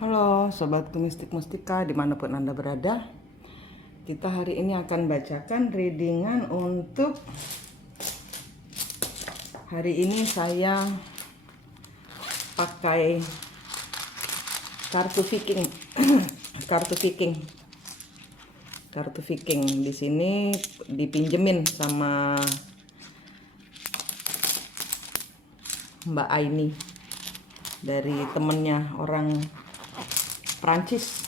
Halo Sobatku Mistik Mustika dimanapun Anda berada. Kita hari ini akan bacakan readingan untuk hari ini. Saya pakai kartu Viking. Kartu Viking di sini dipinjemin sama Mbak Aini dari temennya orang Prancis.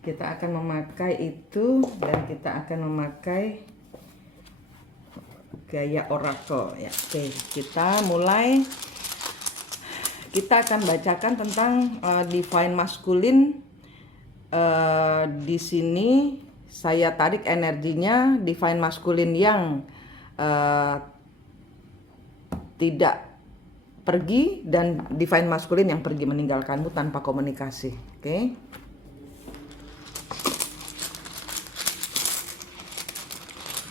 Kita akan memakai itu dan kita akan memakai gaya oracle ya. Oke, kita mulai. Kita akan bacakan tentang divine masculine. Di sini saya tarik energinya divine masculine yang tidak pergi dan divine masculine yang pergi meninggalkanmu tanpa komunikasi. Oke.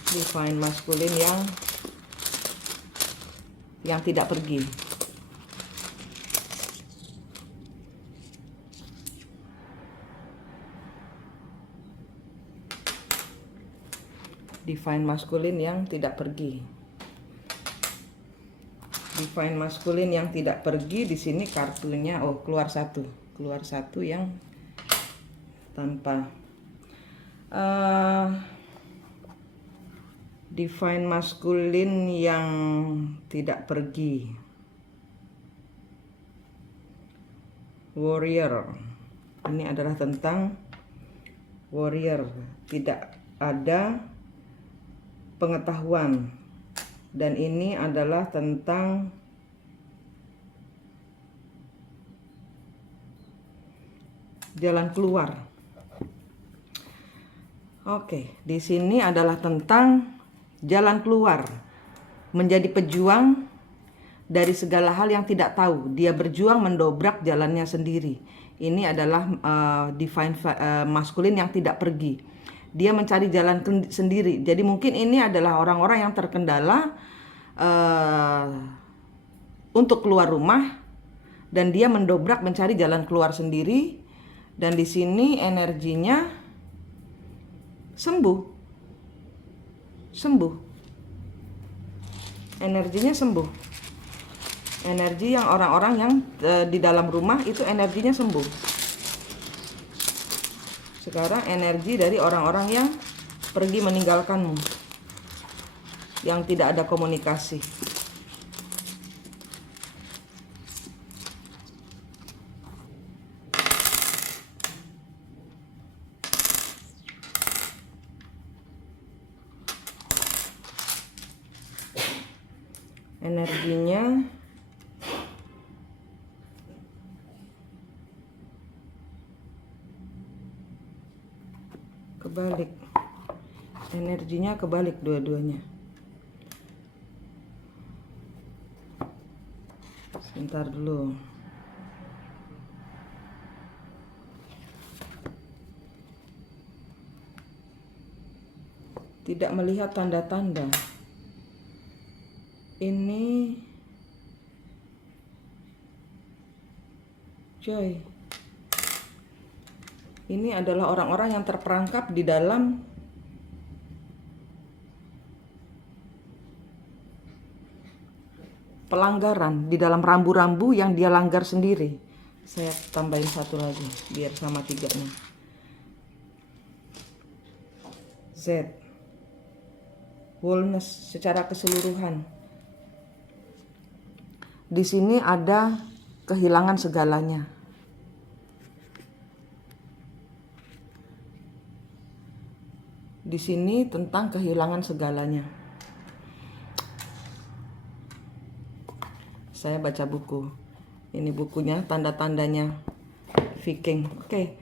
Divine masculine yang tidak pergi. Divine masculine yang tidak pergi. Divine masculine yang tidak pergi di sini kartunya keluar satu yang tanpa divine masculine yang tidak pergi. Warrior. Ini adalah tentang warrior, tidak ada pengetahuan. Dan ini adalah tentang jalan keluar. Oke, di sini adalah tentang jalan keluar, menjadi pejuang dari segala hal yang tidak tahu. Dia berjuang mendobrak jalannya sendiri. Ini adalah divine masculine yang tidak pergi. Dia mencari jalan sendiri. Jadi mungkin ini adalah orang-orang yang terkendala untuk keluar rumah dan dia mendobrak mencari jalan keluar sendiri. Dan di sini energinya sembuh. Energinya sembuh. Energi yang orang-orang yang di dalam rumah itu energinya sembuh. Sekarang energi dari orang-orang yang pergi meninggalkanmu, yang tidak ada komunikasi. Energinya kebalik. Energinya kebalik dua-duanya. Sebentar dulu. Tidak melihat tanda-tanda. Ini Joy. Ini adalah orang-orang yang terperangkap di dalam pelanggaran, di dalam rambu-rambu yang dia langgar sendiri. Saya tambahin satu lagi biar sama tiganya. Z. Wholeness secara keseluruhan. Di sini ada kehilangan segalanya. Di sini tentang kehilangan segalanya. Saya baca buku. Ini bukunya, tanda-tandanya Viking. Oke.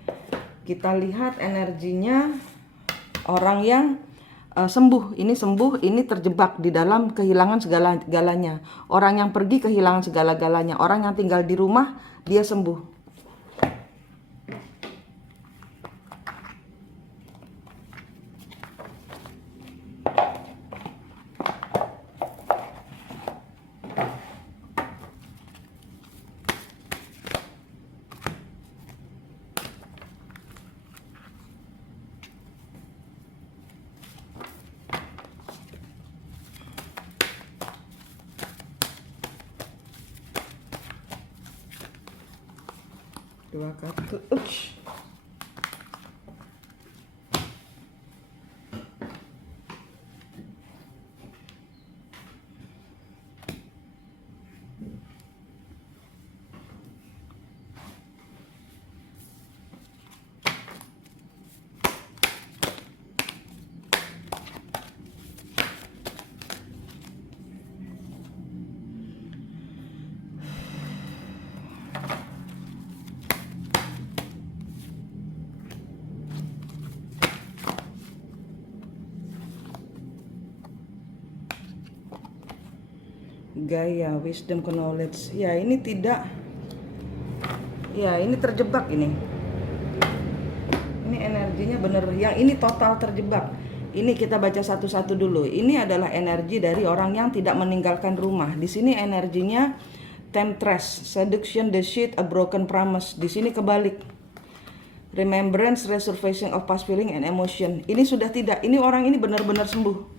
Kita lihat energinya orang yang sembuh. Ini sembuh, ini terjebak di dalam kehilangan segala-galanya. Orang yang pergi kehilangan segala-galanya. Orang yang tinggal di rumah, dia sembuh. Dua kartu. Gaya, wisdom, knowledge. Ya, ini tidak. Ya, ini terjebak ini. Ini energinya bener. Yang ini total terjebak. Ini kita baca satu-satu dulu. Ini adalah energi dari orang yang tidak meninggalkan rumah. Di sini energinya temptress, seduction, deceit, a broken promise. Di sini kebalik. Remembrance, resurfacing of past feeling and emotion. Ini sudah tidak. Ini orang ini benar-benar sembuh.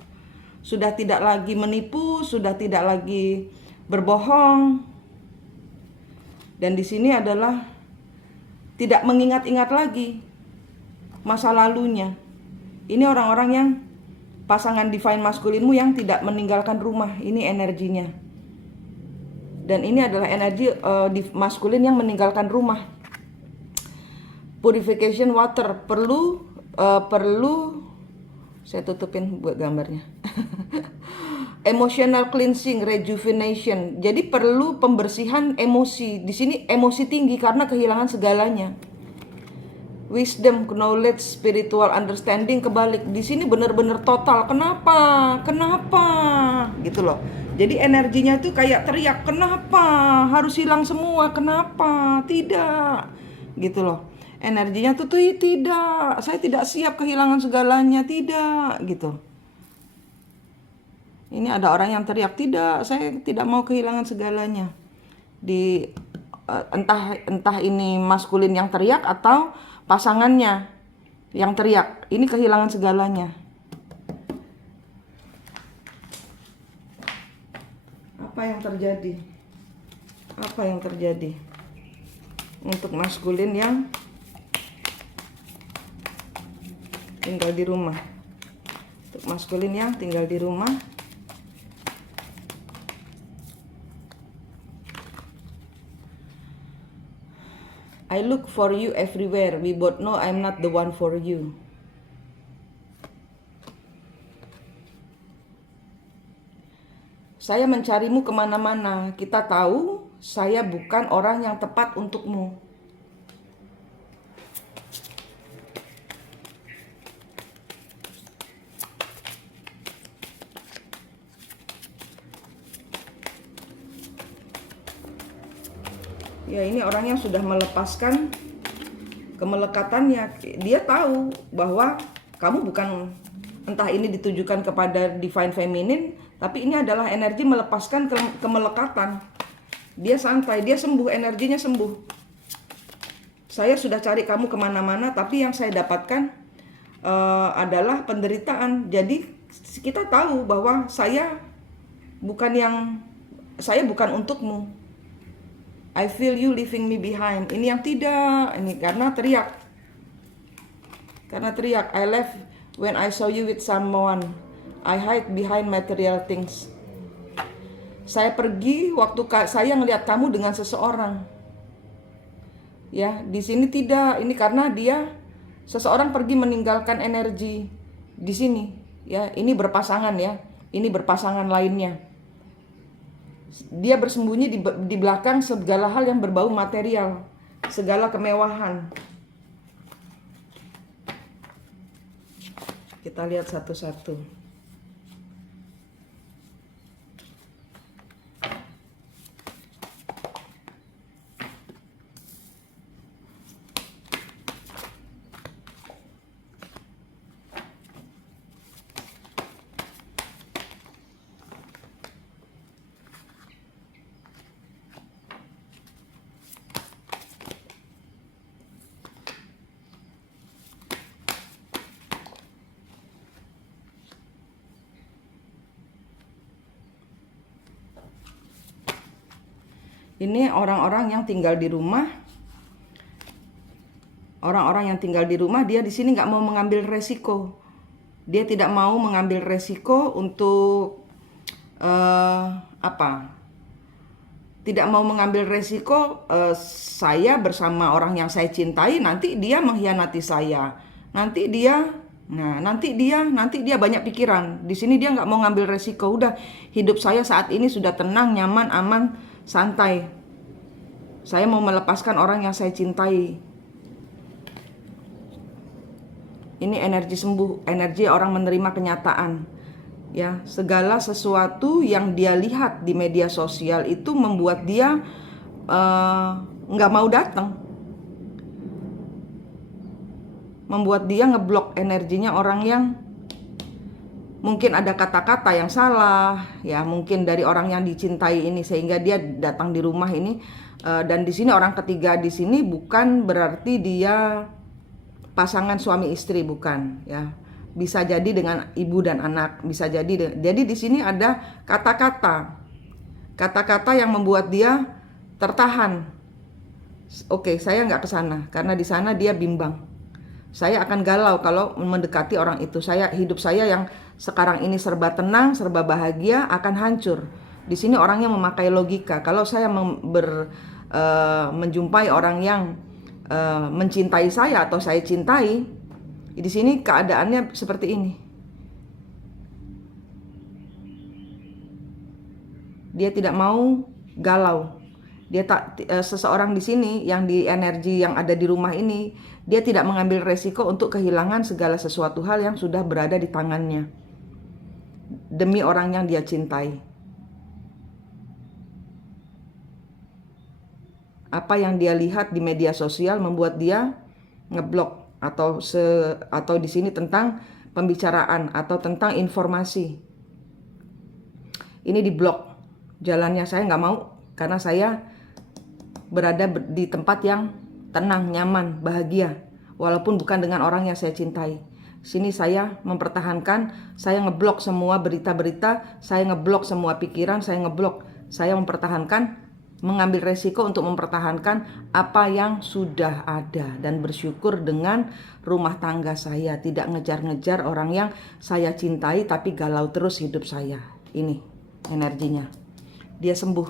Sudah tidak lagi menipu, sudah tidak lagi berbohong. Dan di sini adalah tidak mengingat-ingat lagi masa lalunya. Ini orang-orang yang pasangan divine maskulinmu yang tidak meninggalkan rumah. Ini energinya. Dan ini adalah energi maskulin yang meninggalkan rumah. Purification water, perlu saya tutupin buat gambarnya. Emotional cleansing, rejuvenation. Jadi perlu pembersihan emosi. Di sini emosi tinggi karena kehilangan segalanya. Wisdom, knowledge, spiritual understanding kebalik. Di sini benar-benar total. Kenapa? Gitu loh. Jadi energinya itu kayak teriak, kenapa? Harus hilang semua, kenapa? Tidak. Gitu loh. Energinya tuh tidak. Saya tidak siap kehilangan segalanya, tidak, gitu. Ini ada orang yang teriak, tidak, saya tidak mau kehilangan segalanya. Entah ini maskulin yang teriak atau pasangannya yang teriak. Ini kehilangan segalanya. Apa yang terjadi? Apa yang terjadi untuk maskulin yang tinggal di rumah? Untuk maskulin yang tinggal di rumah, I look for you everywhere. We both know I'm not the one for you. Saya mencarimu kemana-mana. Kita tahu saya bukan orang yang tepat untukmu. Ya, ini orang yang sudah melepaskan kemelekatannya. Dia tahu bahwa kamu bukan, entah ini ditujukan kepada divine feminine, tapi ini adalah energi melepaskan kemelekatan. Dia santai, dia sembuh, energinya sembuh. Saya sudah cari kamu kemana-mana, tapi yang saya dapatkan adalah penderitaan. Jadi kita tahu bahwa saya bukan untukmu. I feel you leaving me behind. Ini yang tidak, ini karena teriak. I left when I saw you with someone. I hide behind material things. Saya pergi waktu saya ngelihat kamu dengan seseorang. Ya, di sini tidak. Ini karena seseorang pergi meninggalkan energi di sini. Ya, ini berpasangan ya. Ini berpasangan lainnya. Dia bersembunyi di belakang segala hal yang berbau material, segala kemewahan. Kita lihat satu-satu. Ini orang-orang yang tinggal di rumah Orang-orang yang tinggal di rumah, dia di sini nggak mau mengambil resiko. Dia tidak mau mengambil resiko untuk tidak mau mengambil resiko saya bersama orang yang saya cintai, nanti dia mengkhianati saya. Nanti dia banyak pikiran. Di sini dia nggak mau ngambil resiko. Udah, hidup saya saat ini sudah tenang, nyaman, aman, santai. Saya mau melepaskan orang yang saya cintai. Ini energi sembuh, energi orang menerima kenyataan. Ya, segala sesuatu yang dia lihat di media sosial itu membuat dia nggak mau datang, membuat dia ngeblok energinya orang yang mungkin ada kata-kata yang salah, ya mungkin dari orang yang dicintai ini, sehingga dia datang di rumah ini. Dan di sini orang ketiga di sini bukan berarti dia pasangan suami istri, bukan, ya. Bisa jadi dengan ibu dan anak, bisa jadi. Jadi di sini ada kata-kata yang membuat dia tertahan. Oke, saya nggak ke sana karena di sana dia bimbang. Saya akan galau kalau mendekati orang itu. Hidup saya yang sekarang ini serba tenang, serba bahagia akan hancur. Di sini orangnya memakai logika. Kalau saya menjumpai orang yang mencintai saya atau saya cintai, di sini keadaannya seperti ini. Dia tidak mau galau. Seseorang di sini yang di energi yang ada di rumah ini, dia tidak mengambil resiko untuk kehilangan segala sesuatu hal yang sudah berada di tangannya demi orang yang dia cintai. Apa yang dia lihat di media sosial membuat dia ngeblok, atau di sini tentang pembicaraan atau tentang informasi. Ini diblok jalannya. Saya nggak mau karena saya berada di tempat yang tenang, nyaman, bahagia, walaupun bukan dengan orang yang saya cintai. Sini saya mempertahankan, saya ngeblok semua berita-berita, saya ngeblok semua pikiran, saya mempertahankan, mengambil resiko untuk mempertahankan apa yang sudah ada dan bersyukur dengan rumah tangga saya, tidak ngejar-ngejar orang yang saya cintai tapi galau terus hidup saya. Ini energinya. Dia sembuh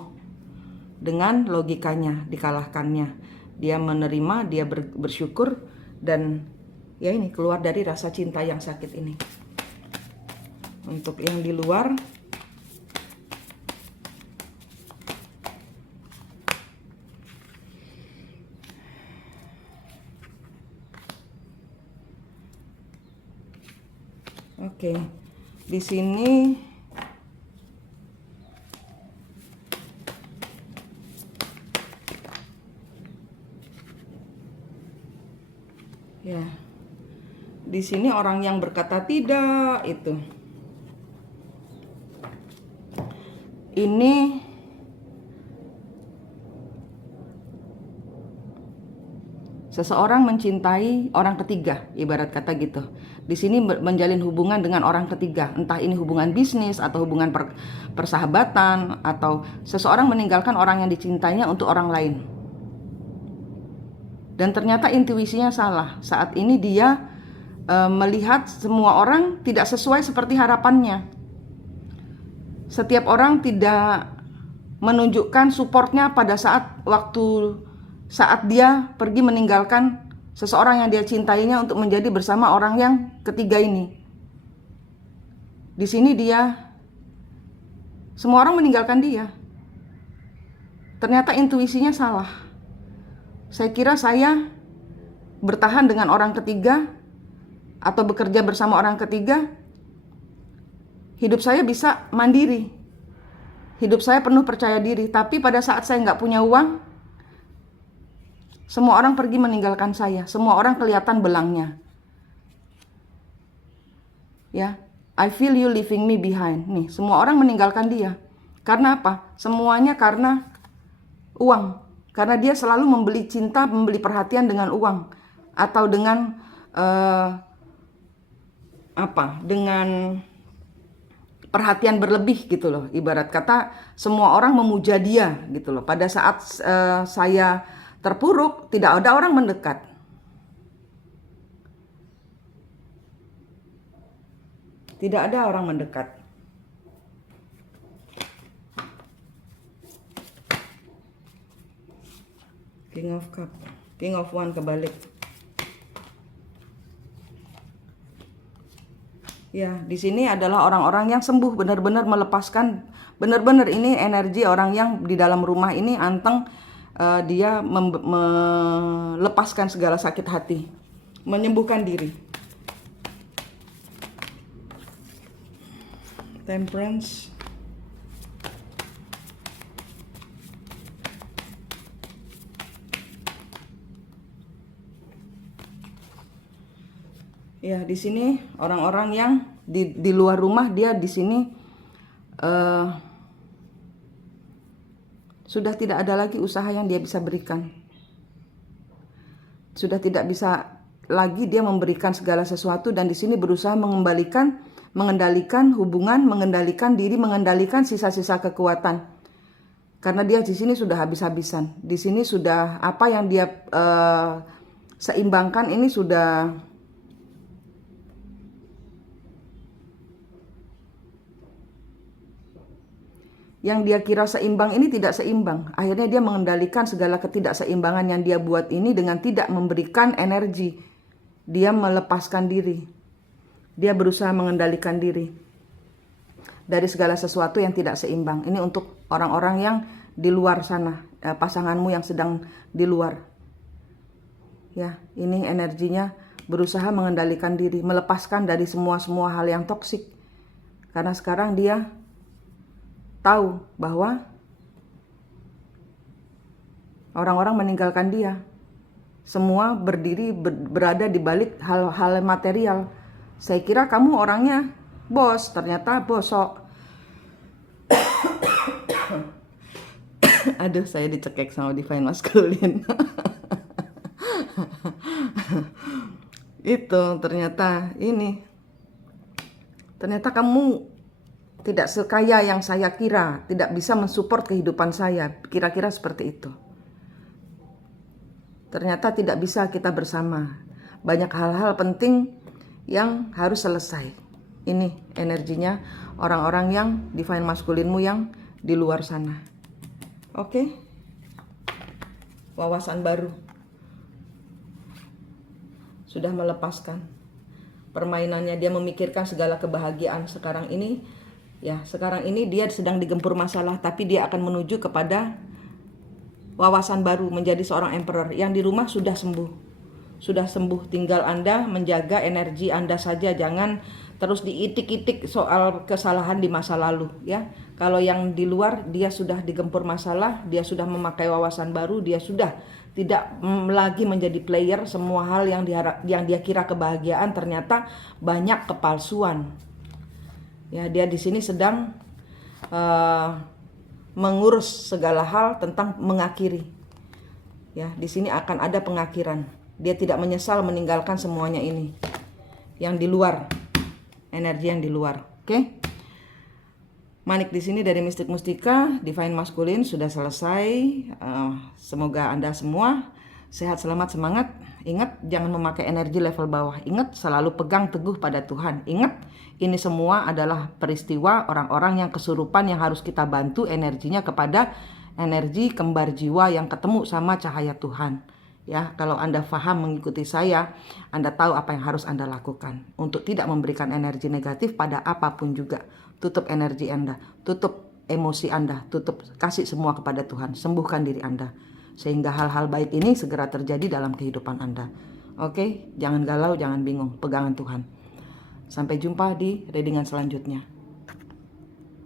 dengan logikanya dikalahkannya. Dia menerima, dia bersyukur, dan ya ini keluar dari rasa cinta yang sakit ini. Untuk yang di luar, oke, di sini ya, di sini orang yang berkata tidak itu. Ini seseorang mencintai orang ketiga, ibarat kata gitu. Di sini menjalin hubungan dengan orang ketiga, entah ini hubungan bisnis atau hubungan persahabatan, atau seseorang meninggalkan orang yang dicintainya untuk orang lain. Dan ternyata intuisinya salah. Saat ini dia melihat semua orang tidak sesuai seperti harapannya. Setiap orang tidak menunjukkan supportnya pada saat dia pergi meninggalkan seseorang yang dia cintainya untuk menjadi bersama orang yang ketiga ini. Di sini semua orang meninggalkan dia. Ternyata intuisinya salah. Saya kira saya bertahan dengan orang ketiga atau bekerja bersama orang ketiga, hidup saya bisa mandiri. Hidup saya penuh percaya diri. Tapi pada saat saya nggak punya uang, semua orang pergi meninggalkan saya. Semua orang kelihatan belangnya. Ya, I feel you leaving me behind. Nih, semua orang meninggalkan dia. Karena apa? Semuanya karena uang. Karena dia selalu membeli cinta, membeli perhatian dengan uang. Atau dengan dengan perhatian berlebih gitu loh. Ibarat kata semua orang memuja dia gitu loh. Pada saat saya terpuruk, tidak ada orang mendekat. Tidak ada orang mendekat. King of Cup, King of One kebalik. Ya, di sini adalah orang-orang yang sembuh, benar-benar melepaskan, benar-benar ini energi orang yang di dalam rumah ini anteng, dia melepaskan segala sakit hati, menyembuhkan diri. Temperance. Ya, di sini orang-orang yang di luar rumah, dia di sini sudah tidak ada lagi usaha yang dia bisa berikan. Sudah tidak bisa lagi dia memberikan segala sesuatu, dan di sini berusaha mengendalikan hubungan, mengendalikan diri, mengendalikan sisa-sisa kekuatan. Karena dia di sini sudah habis-habisan. Di sini sudah apa yang dia seimbangkan ini sudah yang dia kira seimbang ini tidak seimbang. Akhirnya dia mengendalikan segala ketidakseimbangan yang dia buat ini dengan tidak memberikan energi. Dia melepaskan diri. Dia berusaha mengendalikan diri dari segala sesuatu yang tidak seimbang. Ini untuk orang-orang yang di luar sana, pasanganmu yang sedang di luar. Ya, ini energinya berusaha mengendalikan diri, melepaskan dari semua hal yang toksik. Karena sekarang dia tahu bahwa orang-orang meninggalkan dia. Semua berada di balik hal-hal material. Saya kira kamu orangnya bos, ternyata bosok. Aduh, saya dicekek sama Divine Masculine. Itu ternyata ternyata kamu tidak sekaya yang saya kira, tidak bisa mensupport kehidupan saya. Kira-kira seperti itu. Ternyata tidak bisa kita bersama. Banyak hal-hal penting yang harus selesai. Ini energinya orang-orang yang Divine Masculine-mu yang di luar sana. Oke. Wawasan baru. Sudah melepaskan. Permainannya dia memikirkan segala kebahagiaan sekarang ini. Ya, sekarang ini dia sedang digempur masalah, tapi dia akan menuju kepada wawasan baru, menjadi seorang emperor. Yang di rumah sudah sembuh. Sudah sembuh, tinggal Anda menjaga energi Anda saja, jangan terus diitik-itik soal kesalahan di masa lalu, ya. Kalau yang di luar dia sudah digempur masalah, dia sudah memakai wawasan baru, dia sudah tidak lagi menjadi player. Semua hal yang dia kira kebahagiaan ternyata banyak kepalsuan. Ya, dia di sini sedang mengurus segala hal tentang mengakhiri. Ya, di sini akan ada pengakhiran. Dia tidak menyesal meninggalkan semuanya ini. Yang di luar, energi yang di luar. Oke? Manik di sini dari Mistik Mustika, Divine Masculine sudah selesai. Semoga Anda semua sehat, selamat, semangat. Ingat, jangan memakai energi level bawah. Ingat, selalu pegang teguh pada Tuhan. Ingat, ini semua adalah peristiwa orang-orang yang kesurupan yang harus kita bantu energinya kepada energi kembar jiwa yang ketemu sama cahaya Tuhan. Ya, kalau Anda paham mengikuti saya, Anda tahu apa yang harus Anda lakukan untuk tidak memberikan energi negatif pada apapun juga. Tutup energi Anda, tutup emosi Anda, tutup, kasih semua kepada Tuhan. Sembuhkan diri Anda sehingga hal-hal baik ini segera terjadi dalam kehidupan Anda. Oke, jangan galau, jangan bingung, pegangan Tuhan. Sampai jumpa di readingan selanjutnya.